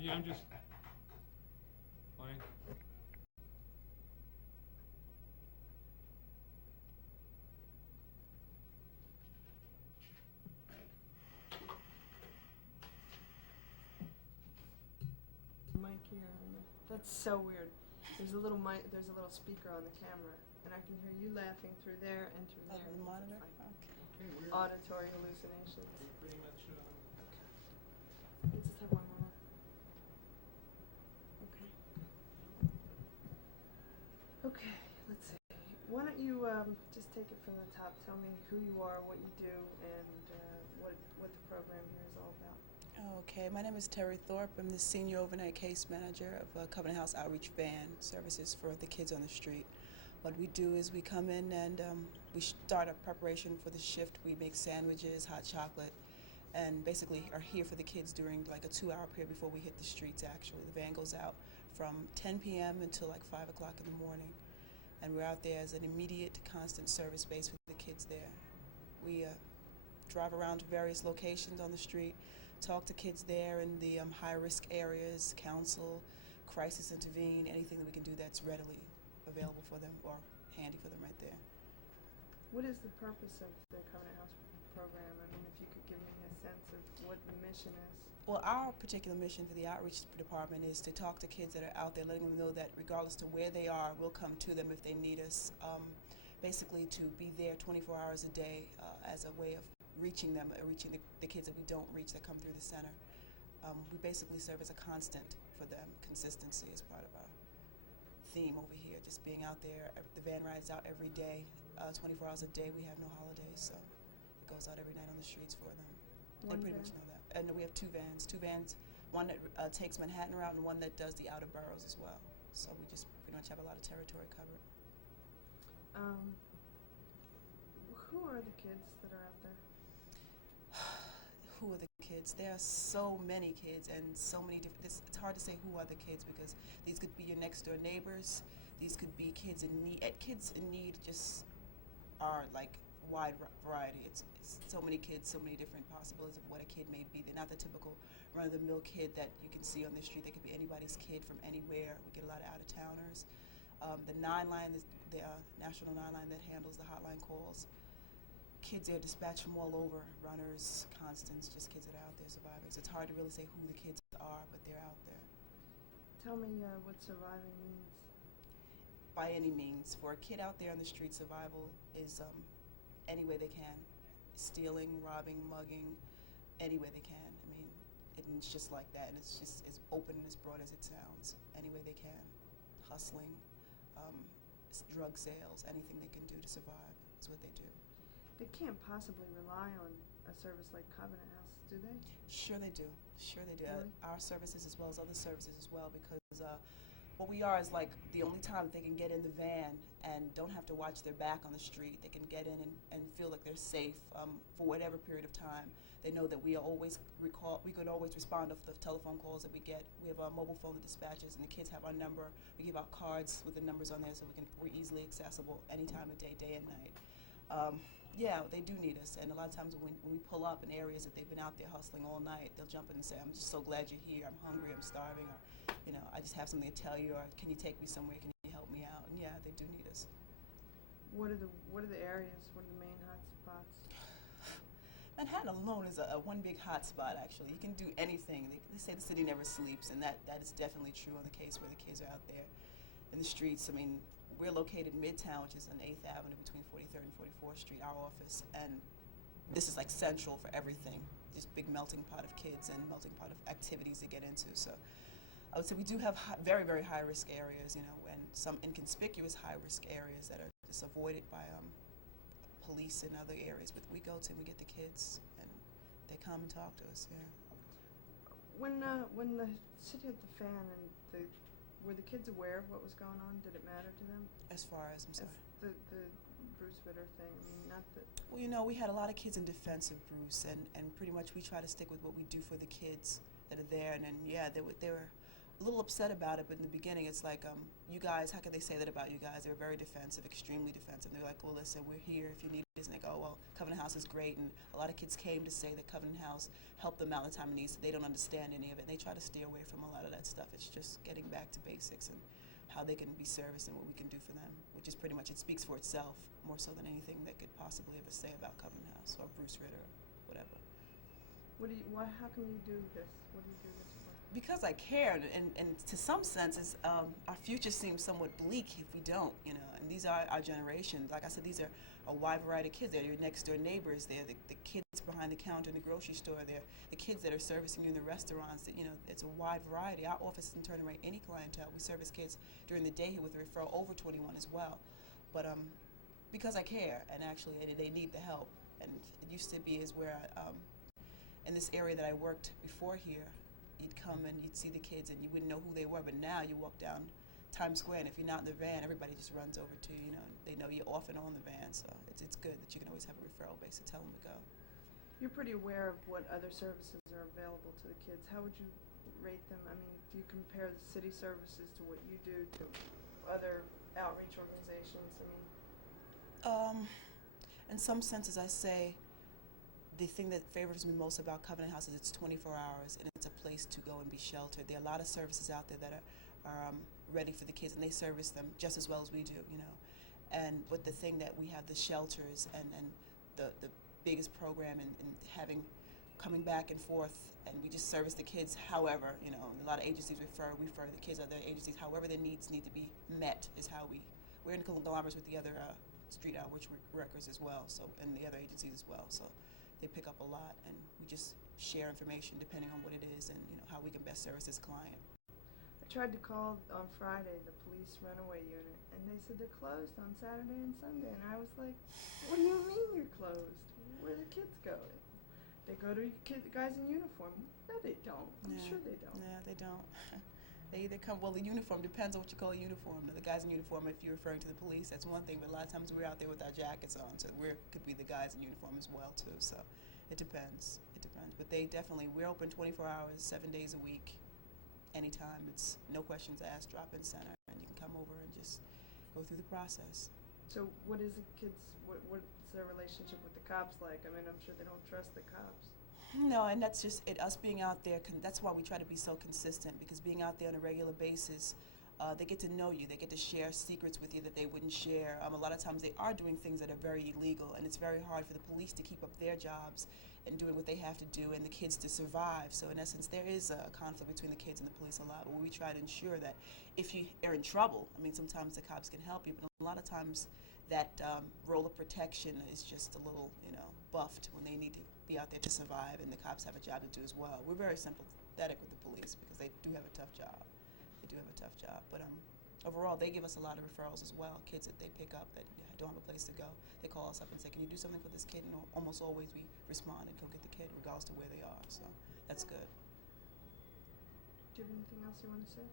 Yeah, I'm just playing. Mic here. That's so weird. There's a little mic. There's a little speaker on the camera, and I can hear you laughing through there and through Oh, there. the monitor? It's like Okay. Okay, we're auditory hallucinations. pretty much. You just have one more. Okay. Okay. Let's see. Why don't you just take it from the top? Tell me who you are, what you do, and what the program here is all about. Okay, my name is Terry Thorpe. I'm the senior overnight case manager of Covenant House Outreach Van Services for the kids on the street. What we do is we come in and we start a preparation for the shift. We make sandwiches, hot chocolate, and basically are here for the kids during like a 2-hour period before we hit the streets actually. The van goes out from 10 p.m. until like 5 o'clock in the morning. And we're out there as an immediate, constant service base for the kids there. We drive around to various locations on the street, talk to kids there in the high-risk areas, counsel, crisis intervene, anything that we can do that's readily available for them or handy for them right there. What is the purpose of the Covenant House program? I mean, if you could give me a sense of what the mission is. Well, our particular mission for the outreach department is to talk to kids that are out there, letting them know that regardless to where they are, we'll come to them if they need us. Basically to be there 24 hours a day as a way of reaching them, reaching the kids that we don't reach that come through the center. We basically serve as a constant for them. Consistency is part of our theme over here, just being out there. The van rides out every day, 24 hours a day. We have no holidays, so it goes out every night on the streets for them. They pretty much know that. And we have two vans, one that takes Manhattan route and one that does the outer boroughs as well. So we just pretty much have a lot of territory covered. Who are the kids that are out there? Who are the kids? There are so many kids and so many different. It's hard to say who are the kids because these could be your next door neighbors. These could be kids in need. Kids in need just are like wide variety. It's so many kids, so many different possibilities of what a kid may be. They're not the typical run-of-the-mill kid that you can see on the street. They could be anybody's kid from anywhere. We get a lot of out-of-towners. The 9-line, the National 9-line that handles the hotline calls. Kids are dispatched from all over, runners, constants, just kids that are out there surviving. So it's hard to really say who the kids are, but they're out there. Tell me what surviving means. By any means, for a kid out there on the street, survival is any way they can. Stealing, robbing, mugging, any way they can. I mean, it's just like that, and it's just as open and as broad as it sounds. Any way they can. Hustling, drug sales, anything they can do to survive is what they do. They can't possibly rely on a service like Covenant House, do they? Sure they do. Sure they do. Really? Our services as well as other services as well, because what we are is like the only time they can get in the van and don't have to watch their back on the street. They can get in and feel like they're safe for whatever period of time. They know that we can always respond to the telephone calls that we get. We have our mobile phone that dispatches, and the kids have our number. We give out cards with the numbers on there so we're easily accessible any time of day, day and night. Yeah, they do need us, and a lot of times when we pull up in areas that they've been out there hustling all night, they'll jump in and say, I'm just so glad you're here, I'm hungry, I'm starving, or, I just have something to tell you, or can you take me somewhere, can you help me out? And yeah, they do need us. What are the areas? What are the main hot spots? Manhattan alone is a one big hot spot, actually. You can do anything. They say the city never sleeps, and that is definitely true on the case where the kids are out there in the streets. I mean, we're located in Midtown, which is on 8th Avenue between 43rd and 44th Street, our office, and this is like central for everything. Just big melting pot of kids and melting pot of activities to get into. So I would say we do have very, very high-risk areas, and some inconspicuous high-risk areas that are just avoided by police in other areas. But we go to and we get the kids, and they come and talk to us, yeah. When the city had the fan and were the kids aware of what was going on? Did it matter to them? As far as, I'm sorry? The Bruce Vitter thing, I mean, not that... Well, we had a lot of kids in defense of Bruce, and pretty much we try to stick with what we do for the kids that are there, and then, yeah, there were a little upset about it, but in the beginning it's like, you guys, how could they say that about you guys? They're very defensive, extremely defensive. They're like, well, listen, we're here if you need us. And they go, well, Covenant House is great. And a lot of kids came to say that Covenant House helped them out in the time of need, so they don't understand any of it. And they try to steer away from a lot of that stuff. It's just getting back to basics and how they can be serviced and what we can do for them, which is pretty much, it speaks for itself more so than anything they could possibly ever say about Covenant House or Bruce Ritter or whatever. How come you do this? What do you do this for? Because I care, and to some senses, our future seems somewhat bleak if we don't, you know. And these are our generation. Like I said, these are a wide variety of kids. They're your next door neighbors. They're the kids behind the counter in the grocery store. They're the kids that are servicing you in the restaurants. That, you know, it's a wide variety. Our office doesn't turn away any clientele. We service kids during the day here with a referral over 21 as well. But because I care, and actually they need the help. And it used to be is where in this area that I worked before here, you'd come and you'd see the kids and you wouldn't know who they were, but now you walk down Times Square and if you're not in the van, everybody just runs over to you, you know, and they know you're off and on the van, so it's good that you can always have a referral base to tell them to go. You're pretty aware of what other services are available to the kids. How would you rate them? I mean, do you compare the city services to what you do to other outreach organizations? I mean, in some senses, I say the thing that favors me most about Covenant House is it's 24 hours and it's a place to go and be sheltered. There are a lot of services out there that are ready for the kids, and they service them just as well as we do, you know. But the thing that we have the shelters and the biggest program and having coming back and forth, and we just service the kids however, you know. A lot of agencies refer the kids, other agencies, however their needs need to be met is how we're in conglomerates with the other street outreach workers as well, so, and the other agencies as well, so they pick up a lot, and we just share information depending on what it is and, you know, how we can best service this client. I tried to call on Friday the police runaway unit, and they said they're closed on Saturday and Sunday, and I was like, what do you mean you're closed? Where do the kids go? They go to guys in uniform. No, they don't. I'm sure they don't. Yeah, they don't. They either come, well, the uniform depends on what you call a uniform. The guys in uniform, if you're referring to the police, that's one thing, but a lot of times we're out there with our jackets on, so we could be the guys in uniform as well, too, so it depends. It depends. But we're open 24 hours, 7 days a week, anytime. It's no questions asked, drop-in center, and you can come over and just go through the process. So what's their relationship with the cops like? I mean, I'm sure they don't trust the cops. No, and that's just it. Us being out there, that's why we try to be so consistent, because being out there on a regular basis, they get to know you. They get to share secrets with you that they wouldn't share. A lot of times they are doing things that are very illegal, and it's very hard for the police to keep up their jobs and doing what they have to do and the kids to survive. So in essence, there is a conflict between the kids and the police a lot, where we try to ensure that if you are in trouble, I mean, sometimes the cops can help you, but a lot of times that role of protection is just a little, you know, buffed when they need to be out there to survive, and the cops have a job to do as well. We're very sympathetic with the police because they do have a tough job. But overall, they give us a lot of referrals as well, kids that they pick up that don't have a place to go. They call us up and say, can you do something for this kid? And almost always we respond and go get the kid regardless to where they are, so that's good. Do you have anything else you want to say?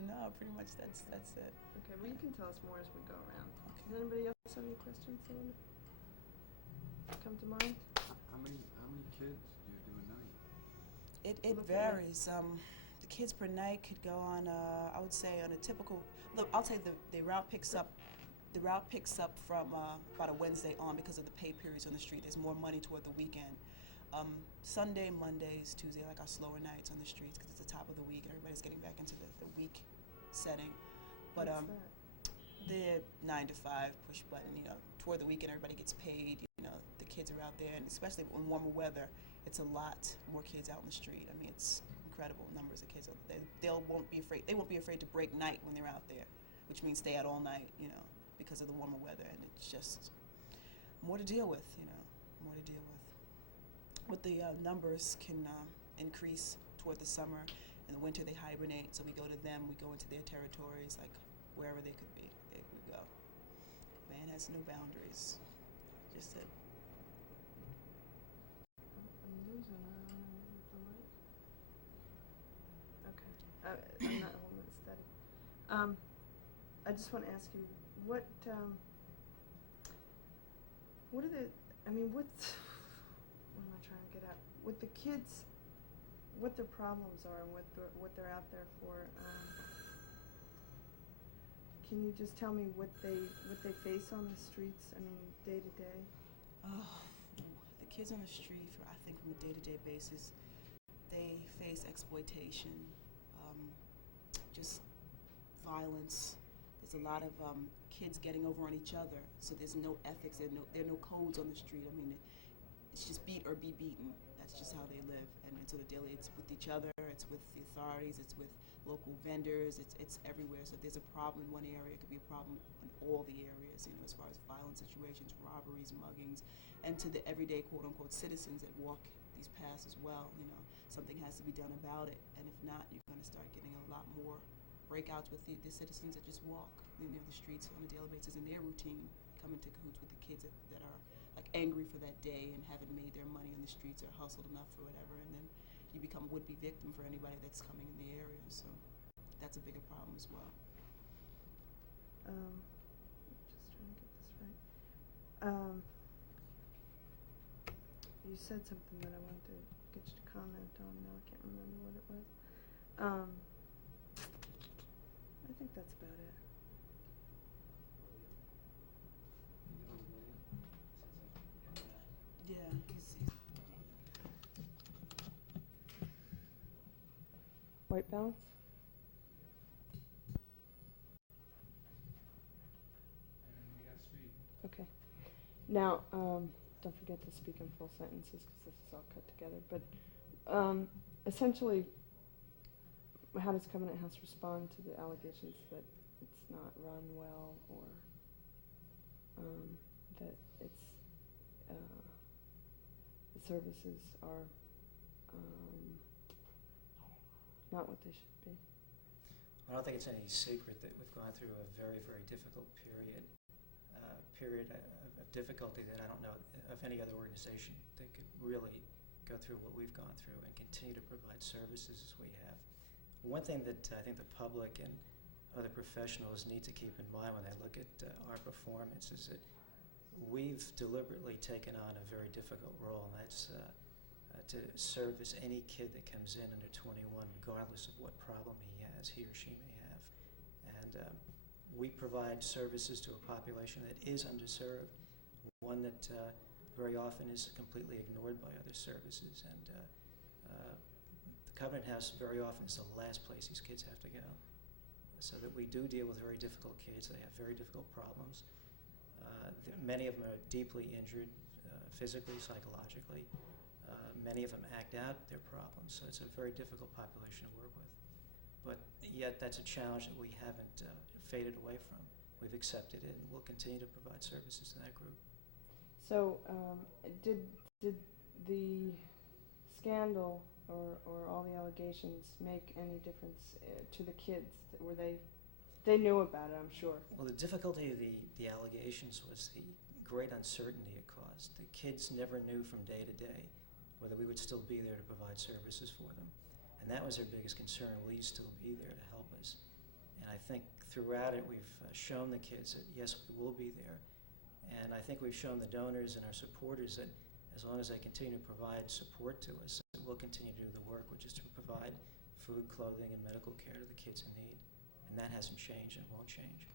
No, pretty much that's it. Okay, well, you can tell us more as we go around. Okay. Does anybody else have any questions they want to come to mind? How many kids do you do a night? It Look at varies. The kids per night could go on, I would say, on a typical. Look, I'll tell you the route picks up. The route picks up from about a Wednesday on because of the pay periods on the street. There's more money toward the weekend. Sunday, Mondays, Tuesday, like our slower nights on the streets because it's the top of the week and everybody's getting back into the week setting. But What's that? the 9 to 5 push button, you know, toward the weekend everybody gets paid, you know, the kids are out there, and especially in warmer weather, it's a lot more kids out in the street. I mean, it's incredible numbers of kids out there. They won't be afraid to break night when they're out there, which means stay out all night, you know, because of the warmer weather, and it's just more to deal with, you know, more to deal with. But the numbers can increase toward the summer. In the winter, they hibernate, so we go to them, we go into their territories, like wherever they could be, there we go. Man has no boundaries. Just it. I'm losing the light. Okay, I'm not holding it steady. I just want to ask you, what are what am I trying to get at? With the kids what their problems are and what they're out there for. Can you just tell me what they face on the streets? I mean, day to day. Oh, the kids on the street, I think from a day-to-day basis, they face exploitation, just violence. There's a lot of kids getting over on each other, so there's no ethics. There are no codes on the street. I mean, it's just beat or be beaten. That's just how they live, and so it's with each other, it's with the authorities, it's with local vendors, it's everywhere. So if there's a problem in one area, it could be a problem in all the areas, as far as violent situations, robberies, muggings, and to the everyday quote-unquote citizens that walk these paths as well, something has to be done about it, and if not, you're going to start getting a lot more breakouts with the citizens that just walk, the streets on a daily basis in their routine, come into cahoots with the kids that are like angry for that day and haven't made their money in the streets or hustled enough or whatever, and then you become a would-be victim for anybody that's coming in the area. So that's a bigger problem as well. Just trying to get this right. You said something that I wanted to get you to comment on. Now I can't remember what it was. I think that's about it. Yeah, White balance? And we got speed. Okay. Now, don't forget to speak in full sentences because this is all cut together. But essentially, how does Covenant House respond to the allegations that it's not run well or that it's the services are not what they should be? I don't think it's any secret that we've gone through a very, very difficult period of difficulty that I don't know of any other organization that could really go through what we've gone through and continue to provide services as we have. One thing that I think the public and other professionals need to keep in mind when they look at our performance is that we've deliberately taken on a very difficult role, and that's to service any kid that comes in under 21, regardless of what problem he or she may have. And we provide services to a population that is underserved, one that very often is completely ignored by other services. And the Covenant House very often is the last place these kids have to go. So that we do deal with very difficult kids. They have very difficult problems. Many of them are deeply injured physically, psychologically. Many of them act out their problems, so it's a very difficult population to work with. But yet that's a challenge that we haven't faded away from. We've accepted it, and we'll continue to provide services to that group. So, did the scandal or all the allegations make any difference to the kids? Were they knew about it, I'm sure. Well, the difficulty of the allegations was the great uncertainty it caused. The kids never knew from day to day whether we would still be there to provide services for them. And that was their biggest concern. Will you still be there to help us? And I think throughout it we've shown the kids that yes, we will be there. And I think we've shown the donors and our supporters that as long as they continue to provide support to us, we'll continue to do the work, which is to provide food, clothing, and medical care to the kids in need. And that hasn't changed and won't change.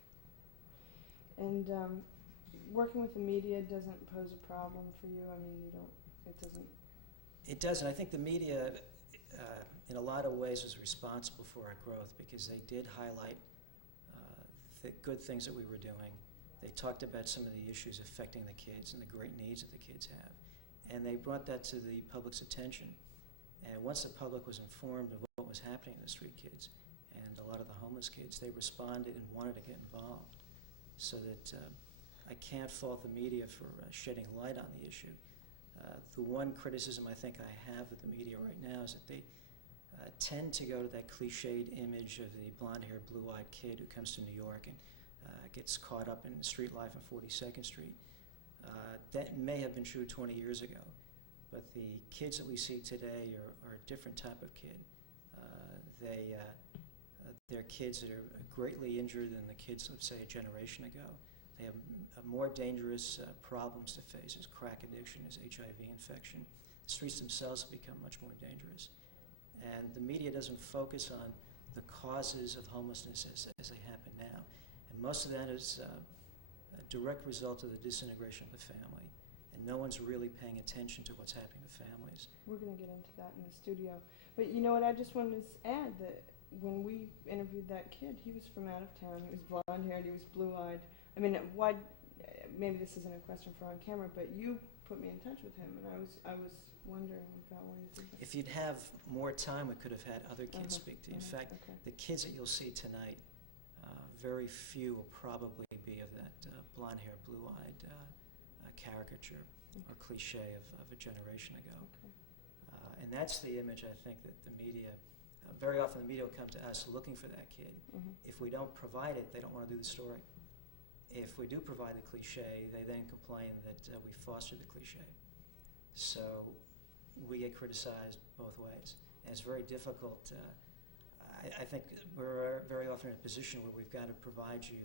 And working with the media doesn't pose a problem for you? I mean, it doesn't... It does, and I think the media, in a lot of ways, was responsible for our growth because they did highlight the good things that we were doing. They talked about some of the issues affecting the kids and the great needs that the kids have. And they brought that to the public's attention. And once the public was informed of what was happening to the street kids and a lot of the homeless kids, they responded and wanted to get involved. So that I can't fault the media for shedding light on the issue. The one criticism I think I have of the media right now is that they tend to go to that cliched image of the blonde-haired, blue-eyed kid who comes to New York and gets caught up in street life on 42nd Street. That may have been true 20 years ago, but the kids that we see today are a different type of kid. They're kids that are greatly injured than the kids, let's say, a generation ago. They have more dangerous problems to face as crack addiction, as HIV infection. The streets themselves have become much more dangerous. And the media doesn't focus on the causes of homelessness as they happen now. And most of that is a direct result of the disintegration of the family. And no one's really paying attention to what's happening to families. We're going to get into that in the studio. But you know what, I just wanted to add that when we interviewed that kid, he was from out of town. He was blonde-haired, he was blue-eyed. I mean, why, maybe this isn't a question for on camera, but you put me in touch with him, and I was wondering about why he did that. If you'd have more time, we could have had other kids speak to you. In fact, Okay. the kids that you'll see tonight, very few will probably be of that blonde-haired, blue-eyed caricature or cliche of a generation ago. Okay. And that's the image, I think, that the media, very often the media will come to us looking for that kid. Mhm. If we don't provide it, they don't want to do the story. If we do provide the cliche, they then complain that we foster the cliche. So we get criticized both ways. And it's very difficult. I think we're very often in a position where we've got to provide you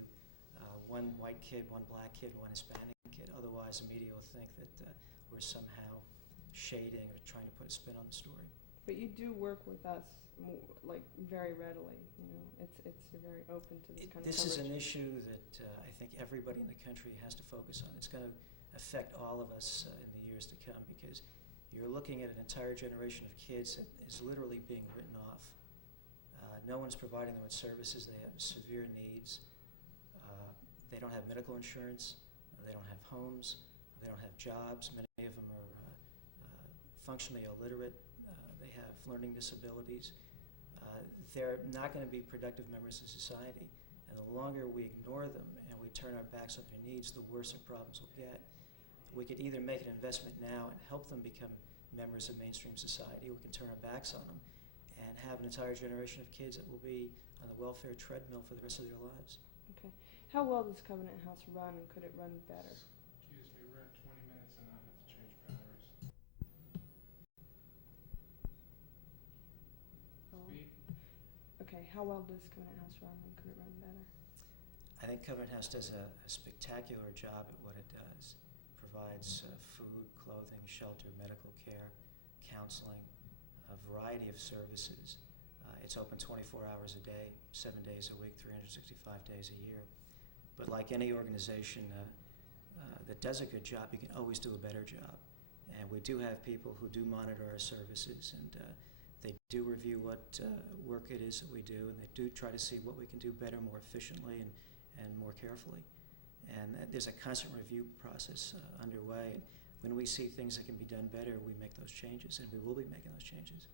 one white kid, one black kid, one Hispanic kid. Otherwise, the media will think that we're somehow shading or trying to put a spin on the story. But you do work with us, like, very readily, you know. It's very open to this kind of This is an coverage. issue that I think everybody in the country has to focus on. It's going to affect all of us in the years to come, because you're looking at an entire generation of kids that is literally being written off. No one's providing them with services. They have severe needs. They don't have medical insurance. They don't have homes. They don't have jobs. Many of them are functionally illiterate. They have learning disabilities. They're not going to be productive members of society. And the longer we ignore them and we turn our backs on their needs, the worse our problems will get. We could either make an investment now and help them become members of mainstream society, or we can turn our backs on them and have an entire generation of kids that will be on the welfare treadmill for the rest of their lives. Okay. How well does Covenant House run, and could it run better? Excuse me, we're at 20 minutes and I have to change batteries. Speak. Okay, how well does Covenant House run, and could it run better? I think Covenant House does a spectacular job at what it does. Provides food, clothing, shelter, medical care, counseling, a variety of services. It's open 24 hours a day, 7 days a week, 365 days a year. But like any organization that does a good job, you can always do a better job. And we do have people who do monitor our services, and they do review what work it is that we do, and they do try to see what we can do better, more efficiently, and more carefully. And there's a constant review process underway. And when we see things that can be done better, we make those changes, and we will be making those changes.